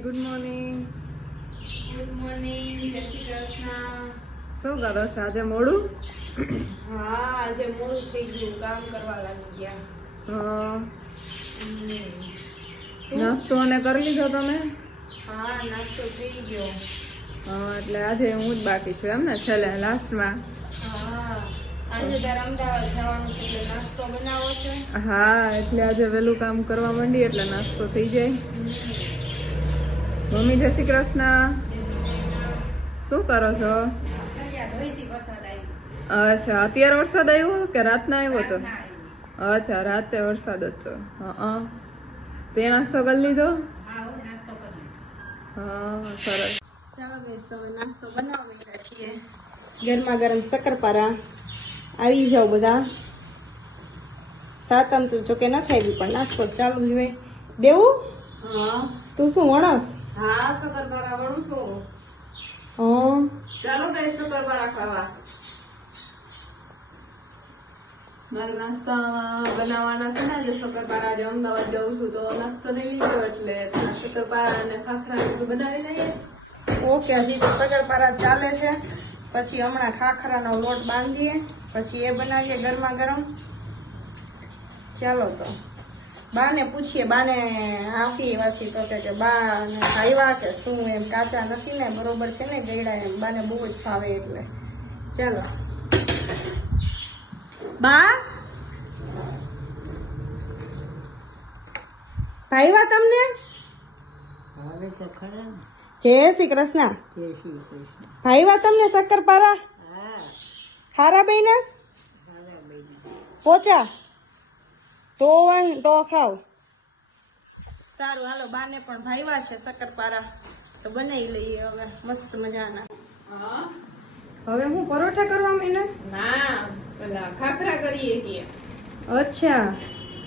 Good morning good morning જય શ્રી કૃષ્ણ શું કરો છો? આજે મોડું? હા આજે મોડું થઈ ગયું. કામ કરવા લાગી ગયા. નાસ્તો અને કરી લીધો તમે? હા નાસ્તો થઈ ગયો. હા એટલે આજે હું જ બાકી છું એમ ને છેલ્લે લાસ્ટમાં. હા હા એટલે આજે વહેલું કામ કરવા માંડી એટલે નાસ્તો થઈ જાય. મમ્મી જય શ્રી કૃષ્ણ. શું કરો છો? અચ્છા અત્યારે વરસાદ આવ્યો કે રાતના આવ્યો તો? અચ્છા રાતે વરસાદ હતો. હા તે નાસ્તો કરી લીધો? હા સરસ. ચાલો બેસ તમે નાસ્તો બનાવવા છીએ. ગરમા ગરમ શક્કરપારા. આવી જાઓ બધા. સાતમ તો જોકે ન થઈ ગયું પણ નાસ્તો ચાલુ જ હોય. દેવું? હા. તું શું વણસ? હા શકરપારા વળું છું. હું ચાલો કઈ શકરપારા ખાવા. મારે નાસ્તા બનાવવાના છે ને આજે શકરપારા આજે અમદાવાદ જવું છું તો નાસ્તો નહીં લીધો એટલે શકરપારા અને ખાખરા બધું બનાવી લઈએ. ઓકે હજી તો શકરપારા ચાલે છે. પછી હમણાં ખાખરાનો લોટ બાંધીએ પછી એ બનાવીએ ગરમા ગરમ. ચાલો તો. બાને પૂછીએ બાને આપીએ વાસી તો કે બા ને ખાવ્યા કે શું એમ કાચા નથી ને બરોબર છે ને ગયડા એમ. બાને બહુ જ ફાવે એટલે. ચાલો. બા? ભાઈવા તમને? જય શ્રી કૃષ્ણ. જય શ્રી કૃષ્ણ. ભાઈવા તમને શક્કરપારા? હારા બહેનસ પોચા. તો વાંગ તો ખાવ. સારું હાલો બાને પણ ભાઈવા છે શક્કરપારા. તો બનાવી લઈએ હવે મસ્ત મજાના. હવે હું પરોઠા કરવા માંડ્યા ના પેલા ખાખરા કરીએ છીએ. અચ્છા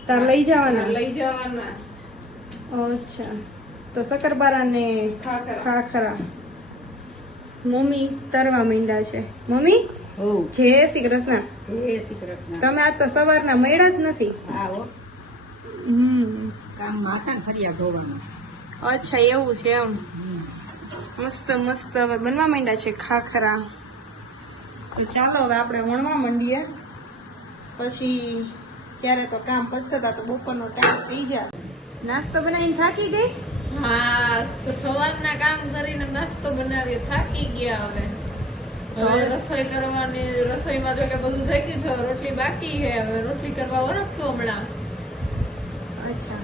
તાર લઈ જવાના? લઈ જવાના. અચ્છા તો શક્કરપારા ને ખાખરા. ખાખરા. મમ્મી તરવા માંડ્યા છે. મમ્મી? જય શ્રી કૃષ્ણ. જય શ્રી કૃષ્ણ. તમે આજ તો સવારના મળ્યા જ નથી. હમ. કામ માતા ફર્યા ધોવાનું. અચ્છા એવું છે એમ. મસ્ત મસ્ત. હવે બનવા માંડ્યા છે ખાખરા. તો ચાલો હવે આપણે વણવા માંડીએ. પછી ત્યારે તો કામ પચતા તો બપોરનો ટાઈમ થઈ જાય. નાસ્તો બનાવીને થાકી ગઈ? હા તો સવારના કામ કરીને નાસ્તો બનાવીએ થાકી ગયા હવે. હવે રસોઈ કરવાની રસોઈમાં જો કે બધું થઈ ગયું છે રોટલી બાકી છે હવે રોટલી કરવા ઓળખશું હમણાં. અચ્છા.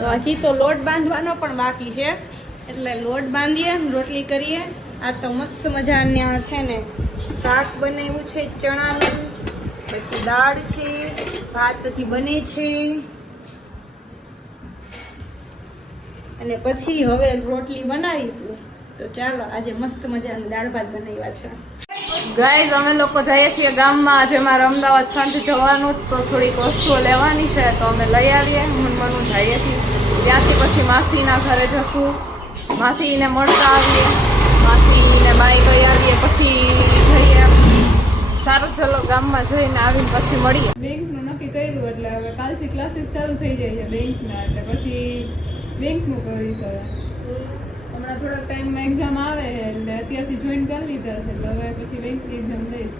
તો હજી તો લોટ બાંધવાનો પણ બાકી છે. એટલે લોટ બાંધીએ રોટલી કરીએ. આ તો મસ્ત મજાના છે ને શાક બનાવ્યું છે ચણાનું પછી દાળ છે ભાત પછી બને છે. અને પછી હવે રોટલી બનાવીશું. તો ચાલો આજે મસ્ત મજાનું દાળ ભાત બનાવ્યા છે. ગાઈઝ અમે લોકો જઈએ છીએ ગામમાં. આજે મારે અમદાવાદ સાંજે જવાનું તો થોડીક વસ્તુઓ લેવાની છે, તો અમે લઈ આવીએ. હનુમાનું જઈએ છીએ. ત્યાંથી પછી માસીના ઘરે જશું. માસીને મળતા આવીએ. માસીને બાઈ ગઈ આવીએ, પછી જઈએ સારું, ચલો, ગામમાં જઈને આવીને પછી મળીએ. બેંકનું નક્કી કર્યું એટલે હવે કાલથી ક્લાસીસ ચાલુ થઈ જાય છે બેંકના, એટલે પછી બેંકનું કરીશું થોડાક ટાઈમમાં એક્ઝામ આવે એટલે અત્યારથી જોઈન કરી લીધા છે તો હવે પછી બેંકની એક્ઝામ દઈશ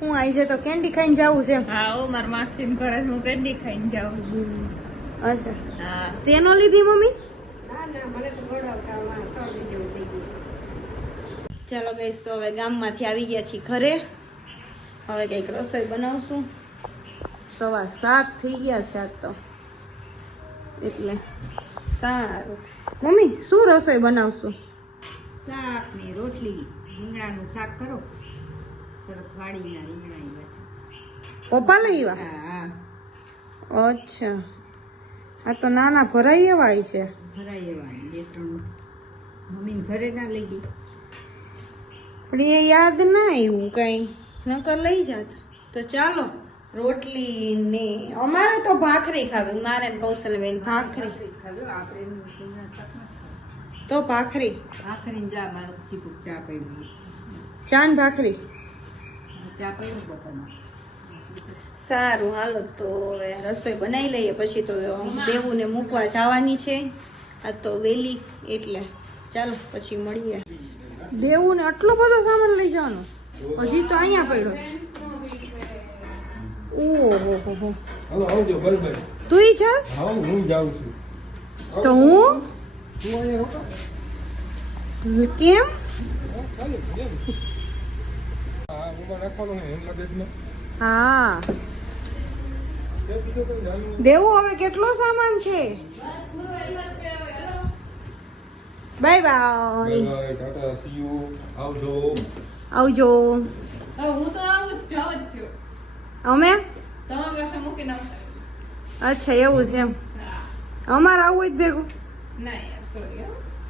હું આવી છે તો કેન્ડી ખાઈને જવું છે હા ઓ માર માસી ઘરે હું કેન્ડી ખાઈને જાઉં છું. અચ્છા. હા. તેનો લીધી મમ્મી? ના ના મને તો ગળાવટામાં શરદી જેવું થઈ ગયું છે. ચાલો ગઈશ તો હવે ગામમાંથી આવી ગયા છીએ ઘરે. હવે કંઈક રસોઈ બનાવશું. સવા સાત થઈ ગયા છે આજ તો. એટલે સારું. મમ્મી શું રસોઈ બનાવશું? શાક ને રોટલી રીંગણાનું શાક કરો. સરસ વાડીના એવા છે. પપ્પા લઈ આવ્યા? અચ્છા. આ તો નાના ભરાઈ એવા છે. ભરાઈ એવા બે ત્રણ. મમ્મીને ઘરે ના લઈ ગઈ. પણ એ યાદ ના આવ્યું કઈ. નકર લઈ જાત. તો ચાલો. રોટલી ને અમારે તો ભાખરી ખાવી મારે ને કૌશલબેન ભાખરી. તો ભાખરી. ભાખરી જા મારે ચા પડી. ચાન ભાખરી. ચા પડ્યું બપોરમાં સારું હાલો તો રસોઈ બનાવી લઈએ પછી તો દેવુંને મૂકવા જવાની છે. આ તો વેલી એટલે ચાલો પછી મળીએ. દેવુંને આટલો બધો સામાન લઈ જવાનો? હજી તો અહીંયા પડ્યો. ઓહો આવજો બાય તું ઈ જાસ હા હું જાઉં છું. તો હું? તું અહીંયા રોકા. કેમ? હા દેવું હવે કેટલો સામાન છે? Bye bye. આવજો. આવજો. હું તો આવું જાઉં જ છું. અમે. અચ્છા એવું છે એમ. અમારે આવું જ ભેગું.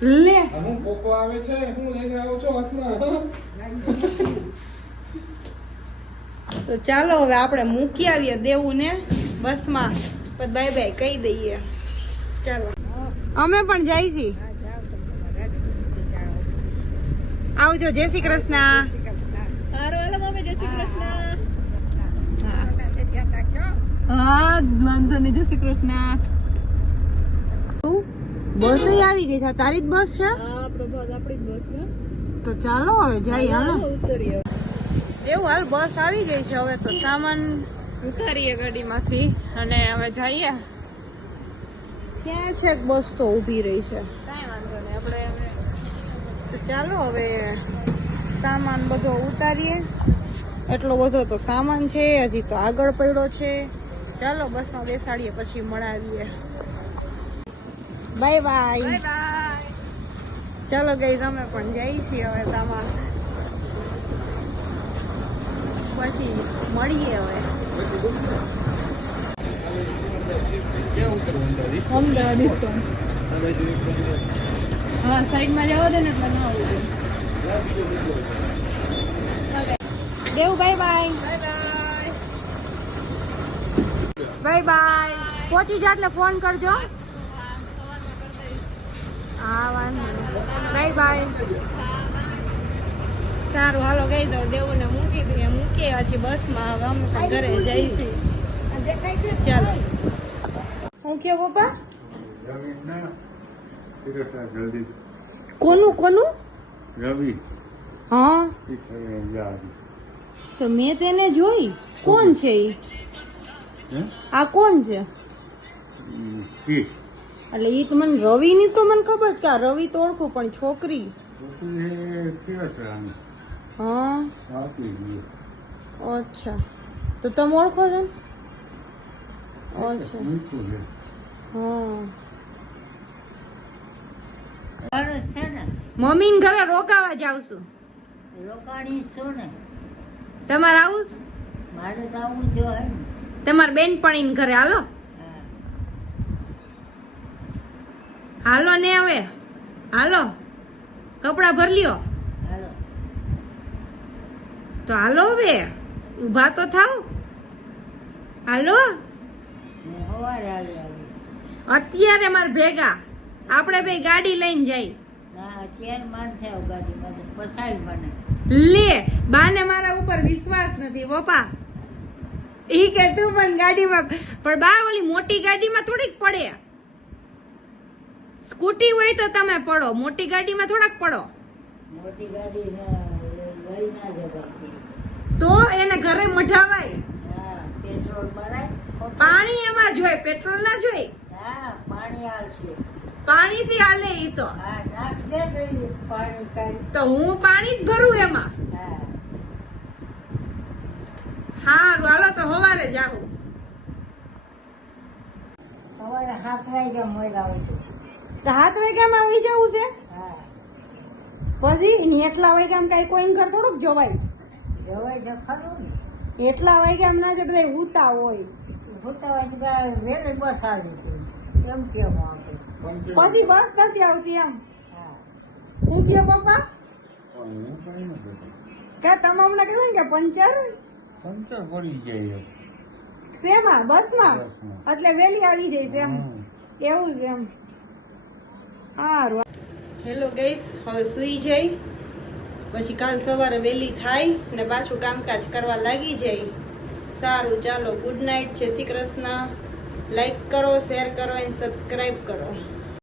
લે. હું પોકો આવે છે હું લઈને આવું છું હાથમાં. તો ચાલો હવે આપણે મૂકી આવીએ દેવું ને બસમાં. પછી બાય બાય કહી દઈએ. ચાલો. અમે પણ જાય છીએ આવજો જય શ્રી કૃષ્ણ. જય શ્રી કૃષ્ણ. હા વાંધો નહીં જય શ્રી કૃષ્ણ. બસ આવી ગઈ છે. તારી જ બસ છે? હા પ્રભાત આપણી જ બસ છે. તો ચાલો હવે જઈએ હાલો ઉતરીએ. એવું હાલ બસ આવી ગઈ છે. હવે તો સામાન ઉતારીએ ગાડીમાંથી અને હવે જઈએ. ક્યાં છે બસ તો ઊભી રહી છે? કાંઈ વાંધો નહીં આપણે તો ચાલો હવે સામાન બધો ઉતારીએ. એટલો બધો તો સામાન છે હજી તો આગળ પડ્યો છે. ચાલો બસમાં બેસાડીએ પછી મળાવીએ. બાય બાય ચાલો ગઈ અમે પણ જઈ છીએ હવે તમાર પછી મળીએ હવે. અમદાવાદ હા સાઈડમાં જવા દે ને એટલે ના આવવું દેવ બાય બાય બાય બાય પહોંચી જા એટલે ફોન કરજો. હા વાંધો બાય બાય સારું હાલો ગઈ જાવ દેવુને મૂકી દઈએ મૂકીએ પછી બસમાં હવે અમે ઘરે જઈશું ચાલો. હું. કયો પપ્પા? રવિ ના પીરસા જલ્દી. કોનું કોનું? રવિ. હા. તો મેં તેને જોઈ. કોણ છે ઈ હે આ કોણ છે? એટલે ઈ તો મને રવિની તો મને ખબર કે આ રવિ તો ઓળખું પણ છોકરી? હા. અચ્છા. તો તમે ઓળખો છો ને? અચ્છા. હા. મમ્મી ને ઘરે રોકાવા જાવ છું. રોકાણી છું ને. તમારે આવું મારે તો આવું જોઈએ ને. તમારા બેનપણીને ઘરે હાલો. હાલો ને હવે. હાલો. કપડા ભર લ્યો. હાલો. તો હાલો હવે. ઊભા તો થાવ. હાલો. અત્યારે માર ભેગા. આપણે બે ગાડી લઈને જાય લે બાને મારા ઉપર વિશ્વાસ નથી પપ્પા ઈ કે તું પણ ગાડીમાં પણ બા ઓલી મોટી ગાડીમાં થોડીક પડે. સ્કૂટી હોય તો તમે પડો મોટી ગાડીમાં થોડાક પડો. મોટી ગાડી લઈ ના જવાતી તો એને ઘરે મઢાવાય. પેટ્રોલ ભરાય પાણી એમાં જોઈએ પેટ્રોલ ના જોઈએ હા પાણી આવશે પાણીથી હાલે ઈ તો. હા નાખજે જોઈએ પાણી તો હું પાણી જ ભરું એમાં. હા હારું હાલો તો હવારે જાઉં સવારે સાત વાગ્યા આવજો તો હાથ વાગ્યામાં આવી જવું છે? હા. પછી એટલા વાગ્યામાં કઈ કોઈ ઘર થોડુંક જોવાય? જવાય છે ખરું ને. એટલા વાગ્યામાં ના જ બધા ઉતા હોય. ઉતા હોય વેલી બસ આવી ગઈ. એમ આપણે. પછી બસ નથી આવતી એમ? હા. કે પપ્પા? કે તમે હમણાં કીધું ને કે પંચર? પંચર પડી જાય શેમાં? બસમાં. એટલે વેલી આવી જાય છે એમ. એવું છે એમ. સારું. હેલો ગઈસ હવે સુઈ જઈ. પછી કાલ સવારે વહેલી થાય ને પાછું કામકાજ કરવા લાગી જાય. સારું ચાલો ગુડ નાઇટ જય શ્રી કૃષ્ણ. લાઈક કરો શેર કરો અને સબસ્ક્રાઈબ કરો.